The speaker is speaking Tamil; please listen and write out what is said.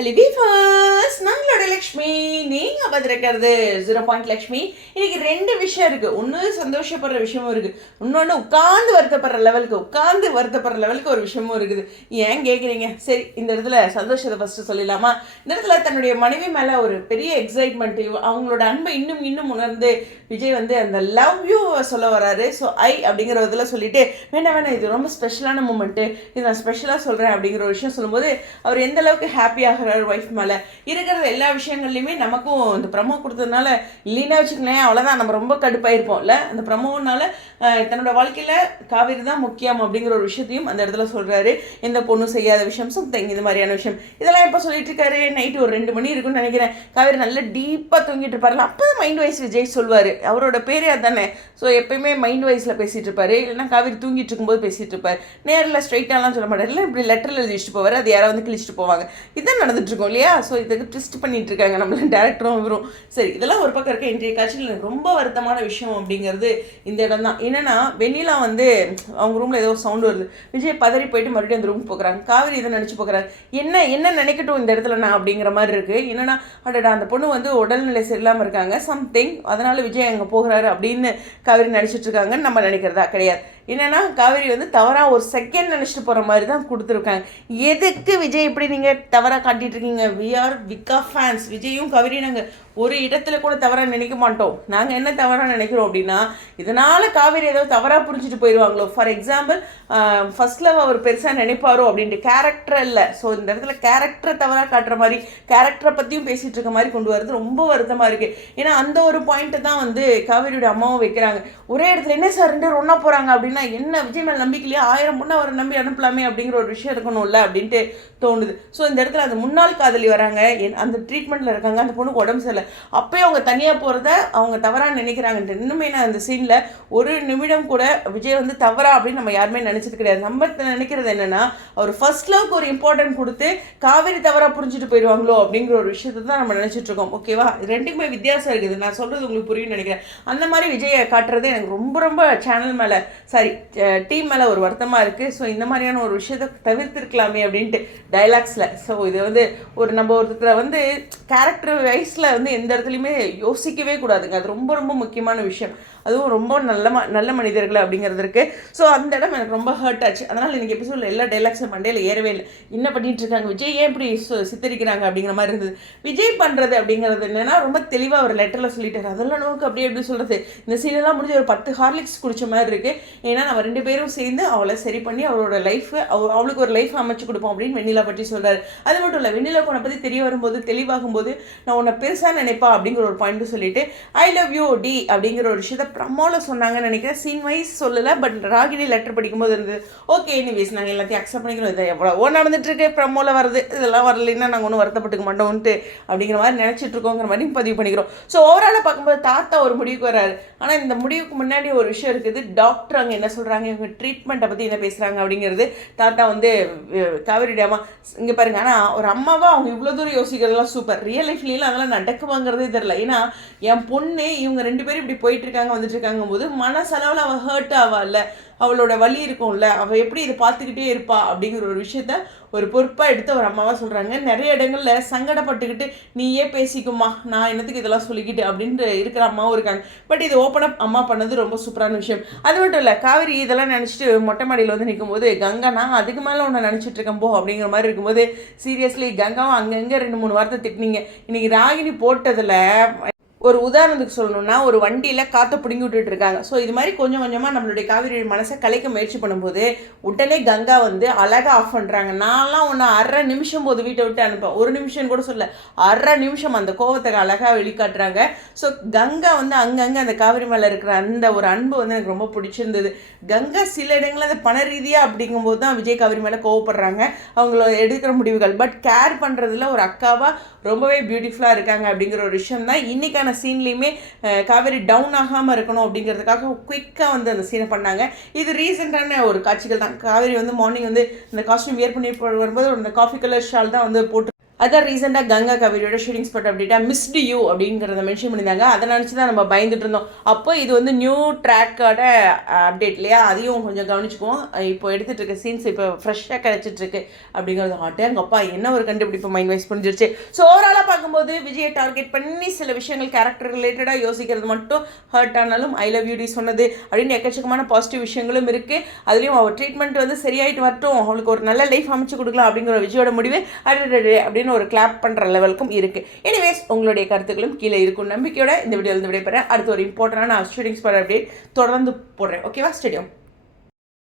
Hello viewers, நாங்களோட Lakshmi. நீங்கள் பார்த்துருக்கிறது 0 லக்ஷ்மி. இன்னைக்கு 2 விஷயம் இருக்குது. ஒன்று சந்தோஷப்படுற விஷயமும் இருக்குது, இன்னொன்று உட்காந்து வருத்தப்படுற லெவலுக்கு ஒரு விஷயமும் இருக்குது. ஏன் கேட்குறீங்க? சரி, இந்த இடத்துல சந்தோஷத்தை ஃபஸ்ட்டு சொல்லிடலாமா? இந்த இடத்துல தன்னுடைய மனைவி மேலே ஒரு பெரிய எக்ஸைட்மெண்ட், அவங்களோட அன்பை இன்னும் உணர்ந்து விஜய் வந்து அந்த லவ் யூ சொல்ல வராரு. ஸோ அப்படிங்கிற இதில் சொல்லிட்டு வேணாம் இது ரொம்ப ஸ்பெஷலான மூமெண்ட்டு, இது நான் ஸ்பெஷலாக சொல்கிறேன் அப்படிங்கிற ஒரு விஷயம் சொல்லும்போது அவர் எந்த அளவுக்கு ஹாப்பியாக ஒய்ஃப் மேலே இருக்கிற எல்லா விஷயங்கள்லையுமே நமக்கும் இந்த ப்ரமோ கொடுத்ததுனால இல்லைன்னா வச்சுக்கலேன், அவ்வளோதான், நம்ம ரொம்ப கடுப்பாயிருப்போம்ல. அந்த ப்ரமோனால தன்னோட வாழ்க்கையில் காவேரி தான் முக்கியம் அப்படிங்கிற ஒரு விஷயத்தையும் அந்த இடத்துல சொல்கிறாரு. எந்த பொண்ணும் செய்யாத விஷயம் சம்திங் இது மாதிரியான விஷயம் இதெல்லாம் எப்போ சொல்லிட்டு இருக்காரு. நைட்டு ஒரு 2 மணி இருக்குன்னு நினைக்கிறேன். காவேரி நல்லா டீப்பாக தூங்கிட்டு இருப்பாருல, அப்போ தான் மைண்ட் வைஸ் விஜய் சொல்வார். அவரோட பேரே அதுதானே. ஸோ எப்பயுமே மைண்ட் வைஸில் பேசிகிட்டு இருப்பார், இல்லைன்னா காவேரி தூங்கிட்டு இருக்கும்போது பேசிகிட்டு இருப்பார். நேரில் ஸ்ட்ரைட்டாலாம் சொல்ல மாட்டார், இல்லை இப்படி லெட்டரில் எழுதி வச்சுட்டு போவார், அது யாராவது வந்து கிழிச்சிட்டு போவாங்க. இதுதான் நடந்துட்டுருக்கோம் இல்லையா? ஸோ இதுக்கு ட்விஸ்ட் பண்ணிட்டு இருக்காங்க நம்மள டேரக்டரும் வரும். சரி, இதெல்லாம் ஒரு பக்கம் இருக்க. இன்றைய காட்சியில் எனக்கு ரொம்ப வருத்தமான விஷயம் அப்படிங்கிறது இந்த இடம் தான். என்னன்னா வெண்ணிலா வந்து அவங்க ரூமில் ஏதோ சவுண்டு வருது. விஜய் பதறி போயிட்டு மறுபடியும் அந்த ரூமுக்கு போகிறாங்க. காவேரி இதை நினச்சி போகிறாங்க, என்ன நினைக்கட்டும் இந்த இடத்துல நான் அப்படிங்கிற மாதிரி இருக்குது. என்னன்னா அடடா அந்த பொண்ணு வந்து உடல்நிலை சரியில்லாமல் இருக்காங்க சம்திங், அதனால விஜய் அங்கே போகிறாரு அப்படின்னு காவேரி நினச்சிட்டு இருக்காங்கன்னு நம்ம நினைக்கிறதா கிடையாது. என்னென்னா காவேரி வந்து தவறாக ஒரு செகண்ட் நினச்சிட்டு போகிற மாதிரி தான் கொடுத்துருக்காங்க. எதுக்கு விஜய் இப்படி நீங்கள் தவறாக காட்டிகிட்டு இருக்கீங்க? வி ஆர் விக்கா ஃபேன்ஸ். விஜயும் காவேரியும் நாங்கள் ஒரு இடத்துல கூட தவறாக நினைக்க மாட்டோம். நாங்கள் என்ன தவறாக நினைக்கிறோம் அப்படின்னா, இதனால் காவேரி ஏதாவது தவறாக புரிஞ்சுட்டு போயிடுவாங்களோ. ஃபார் எக்ஸாம்பிள் ஃபர்ஸ்ட் லவ் அவர் பெருசாக நினைப்பாரோ அப்படின்ட்டு கேரக்டர் இல்லை. ஸோ இந்த இடத்துல கேரக்டரை தவறாக காட்டுற மாதிரி, கேரக்டரை பற்றியும் பேசிகிட்டு இருக்க மாதிரி கொண்டு வரது ரொம்ப வருத்தமாக இருக்குது. ஏன்னா அந்த ஒரு பாயிண்ட்டு தான் வந்து காவேரியோட அம்மாவும் வைக்கிறாங்க. ஒரே இடத்துல என்ன சார் 2 பேரும் ஒன்றா போகிறாங்க அப்படின்னா என்ன விஜய் மேலே நம்பிக்கையிலேயே 1000 பொண்ணை அவரை நம்பி அனுப்பலாமே அப்படிங்கிற ஒரு விஷயம் இருக்கணும்ல அப்படின்ட்டு தோணுது. ஸோ இந்த இடத்துல அந்த முன்னாள் காதலி வராங்க, அந்த ட்ரீட்மெண்ட்டில் இருக்காங்க, அந்த பொண்ணுக்கு உடம்பு சரியில்லை, அப்போயே அவங்க தனியாக போகிறத அவங்க தவறாக நினைக்கிறாங்கன்ட்டு. இன்னுமே நான் அந்த சீனில் ஒரு நிமிடம் கூட விஜய் வந்து தவறா அப்படின்னு நம்ம யாருமே நினச்சது கிடையாது. நம்ம நினைக்கிறது என்னென்னா, அவர் ஃபர்ஸ்ட் லவ்க்கு ஒரு இம்பார்ட்டன்ட் கொடுத்து காவேரி தவறாக புரிஞ்சுட்டு போயிடுவாங்களோ அப்படிங்கிற ஒரு விஷயத்தை தான் நம்ம நினச்சிட்டு இருக்கோம். ஓகேவா? ரெண்டுக்குமே வித்தியாசம் இருக்குது. நான் சொல்கிறது உங்களுக்கு புரியும்னு நினைக்கிறேன். அந்த மாதிரி விஜயை காட்டுறது எனக்கு ரொம்ப சேனல் மேலே டீம் மேலே ஒரு வருத்தமாக இருக்குது. ஸோ இந்த மாதிரியான ஒரு விஷயத்தை தவிர்த்திருக்கலாமே அப்படின்ட்டு டைலாக்ஸில். ஸோ இது வந்து நம்ம ஒருத்தரை வந்து கேரக்டர் வைஸில் வந்து எந்த இடத்துலையுமே யோசிக்கவே கூடாதுங்க. அது ரொம்ப முக்கியமான விஷயம். அதுவும் ரொம்ப நல்ல மனிதர்கள் அப்படிங்கிறது இருக்குது. ஸோ அந்த இடம் எனக்கு ரொம்ப ஹர்ட் ஆச்சு. அதனால் இன்றைக்கி எபிசோடில் எல்லா டைலாக்ஸும் மண்டையில் ஏறவே இல்லை. என்ன பண்ணிகிட்டு இருக்காங்க, விஜய் ஏன் இப்படி சித்தரிக்கிறாங்க அப்படிங்கிற மாதிரி இருந்தது. விஜய் பண்ணுறது அப்படிங்கிறது என்னென்னா ரொம்ப தெளிவாக ஒரு லெட்டரில் சொல்லிட்டாரு. அதெல்லாம் நமக்கு அப்படியே எப்படி சொல்கிறது, இந்த சீனெல்லாம் முடிஞ்சு ஒரு 10 ஹார்லிக்ஸ் குடிச்ச மாதிரி இருக்குது. ஏன்னா நம்ம 2 பேரும் சேர்ந்து அவளை சரி பண்ணி அவளோட லைஃப் அவளுக்கு ஒரு லைஃப் அமைச்சு கொடுப்போம் அப்படின்னு வெண்ணிலா பற்றி சொல்கிறாரு. அது மட்டும் இல்லை, வெண்ணிலா உன்னை பற்றி தெரிய வரும்போது தெளிவாகும்போது நான் உன்னை பெருசாக நினைப்பா அப்படிங்கிற ஒரு பாயிண்ட்டு சொல்லிட்டு ஐ லவ் யூ டி அப்படிங்கிற ஒரு விஷயத்தை ப்ரமோவில் சொன்னாங்கன்னு நினைக்கிறேன். சீன் வைஸ் சொல்லலை, பட் ராகினி லெட்டர் படிக்கும்போது இருந்தது. ஓகே, எனிவேஸ் நாங்கள் எல்லாத்தையும் அக்செப்ட் பண்ணிக்கிறோம். இதை எவ்வளோ நடந்துட்டுருக்கு, ப்ரமோவில் வருது, இதெல்லாம் வரலைன்னா நாங்கள் ஒன்றும் வருத்தப்பட்டுக்க மாட்டோம்ட்டு அப்படிங்கிற மாதிரி நினச்சிட்டு இருக்கோங்கிற மாதிரி பதிவு பண்ணிக்கிறோம். ஸோ ஓவராலாக பார்க்கும்போது தாத்தா ஒரு முடிவுக்கு வராரு. ஆனால் இந்த முடிவுக்கு முன்னாடி ஒரு விஷயம் இருக்குது. டாக்டர் அங்கே என்ன சொல்கிறாங்க, இவங்க ட்ரீட்மெண்ட்டை பற்றி என்ன பேசுகிறாங்க அப்படிங்கிறது தாத்தா வந்து காவேரி அம்மா இங்கே பாருங்க. ஆனால் ஒரு அம்மாவாக அவங்க இவ்வளோ தூரம் யோசிக்கிறதுலாம் சூப்பர். ரியல் லைஃப்லாம் அதெல்லாம் நடக்குவாங்கிறதே தெரியல. ஏன்னா என் பொண்ணு இவங்க 2 பேரும் இப்படி போயிட்டு இருக்காங்க வந்துட்டு இருக்காங்க போது மனசளவில் அவள் ஹர்ட் ஆவாள்ல, அவளோட வலி இருக்கும்ல, அவள் எப்படி இதை பார்த்துக்கிட்டே இருப்பா அப்படிங்கிற ஒரு விஷயத்த ஒரு பொறுப்பாக எடுத்து ஒரு அம்மாவாக சொல்கிறாங்க. நிறைய இடங்களில் சங்கடப்பட்டுக்கிட்டு நீயே பேசிக்குமா, நான் என்னத்துக்கு இதெல்லாம் சொல்லிக்கிட்டு அப்படின்ட்டு இருக்கிற அம்மாவும் இருக்காங்க. பட் இது ஓப்பனாக அம்மா பண்ணது ரொம்ப சூப்பரான விஷயம். அது மட்டும் இல்லை, காவேரி இதெல்லாம் நினச்சிட்டு மொட்டை மாடியில் வந்து நிற்கும் போது கங்கா நான் அதுக்கு மேலே ஒன்று நினச்சிட்டு இருக்கேன் போ அப்படிங்கிற மாதிரி இருக்கும்போது சீரியஸ்லி கங்காவும் அங்கங்கே 2-3 வார்த்தை திட்டினீங்க. இன்றைக்கி ராகினி போட்டதில் ஒரு உதாரணத்துக்கு சொல்லணும்னா, ஒரு வண்டியில் காற்றை பிடுங்கி விட்டுட்டு இருக்காங்க. ஸோ இது மாதிரி கொஞ்சம் கொஞ்சமாக நம்மளுடைய காவிரி மனசை கலைக்க முயற்சி பண்ணும்போது உடனே கங்கா வந்து அழகாக ஆஃப் பண்ணுறாங்க. நான்லாம் ஒன்று 1/2 நிமிஷம் போது வீட்டை விட்டு அனுப்பேன், 1 நிமிஷம் கூட சொல்ல, 1/2 நிமிஷம் அந்த கோவத்தை அழகாக வெளிக்காட்டுறாங்க. ஸோ கங்கா வந்து அங்கங்கே அந்த காவிரி மேலே இருக்கிற அந்த ஒரு அன்பு வந்து எனக்கு ரொம்ப பிடிச்சிருந்தது. கங்கா சில இடங்களில் அது பண ரீதியாக அப்படிங்கும்போது தான் விஜய் காவிரி மேலே கோவப்படுறாங்க, அவங்கள எடுக்கிற முடிவுகள். பட் கேர் பண்ணுறதுல ஒரு அக்காவாக ரொம்பவே பியூட்டிஃபுல்லாக இருக்காங்க அப்படிங்கிற ஒரு விஷயம் தான் இன்றைக்கான சீன்லேயுமே காவேரி டவுன் ஆகாமல் இருக்கணும் அப்படிங்கிறதுக்காக குயிக்காக வந்து அந்த சீனை பண்ணாங்க. இது ரீசெண்டான ஒரு காட்சிகள் தான். காவேரி வந்து மார்னிங் வந்து இந்த காஸ்டியூம் வியர் பண்ணி வரும்போது அந்த காஃபி கலர் ஷால் தான் வந்து போட்டு அதான் ரீசெண்டாக கங்கா கவிரியோட ஷூட்டிங் ஸ்பாட் அப்டேட்டாக மிஸ்டு யூ அப்படிங்கிறத மென்ஷன் பண்ணியிருந்தாங்க. அதை நினச்சி தான் நம்ம பயந்துட்டு இருந்தோம். அப்போ இது வந்து நியூ ட்ராக்கோட அப்டேட் இல்லையா, அதையும் கொஞ்சம் கவனிச்சுக்குவோம். இப்போ எடுத்துகிட்டு இருக்க சீன்ஸ் இப்போ ஃப்ரெஷ்ஷாக கிடச்சிட்ருக்கு அப்படிங்கிறது ஆட்டேங்கப்பா என்ன ஒரு கண்டுபிடிப்பு மைண்ட் வைஸ் புரிஞ்சிருச்சு. ஸோ ஓவராலாக பார்க்கும்போது விஜயை டார்கெட் பண்ணி சில விஷயங்கள் கேரக்டர் ரிலேட்டடாக யோசிக்கிறது மட்டும் ஹர்ட் ஆனாலும் ஐ லவ் யூடி சொன்னது அப்படின்னு எக்கச்சக்கமான பாசிட்டிவ் விஷயங்களும் இருக்குது. அதுலேயும் அவர் ட்ரீட்மெண்ட் வந்து சரியாயிட்டு வரட்டும், அவளுக்கு ஒரு நல்ல லைஃப் அமைச்சு கொடுக்கலாம் அப்படிங்கிற விஜயோட முடிவு அப்படின்னு ஒரு கிளாப் பண்ணுற லெவலுக்கும் இருக்குது. எனிவேஸ் உங்களுடைய கருத்துக்களும் கீழே இருக்கும் நம்பிக்கையோட இந்த வீடியோவில் விடைபெறேன். அடுத்து ஒரு இம்பார்ட்டண்டான ஷூட்டிங் ஸ்பாட் அப்டேட் தொடர்ந்து போடுறேன். ஓகேவா, ஸ்டேடியம்.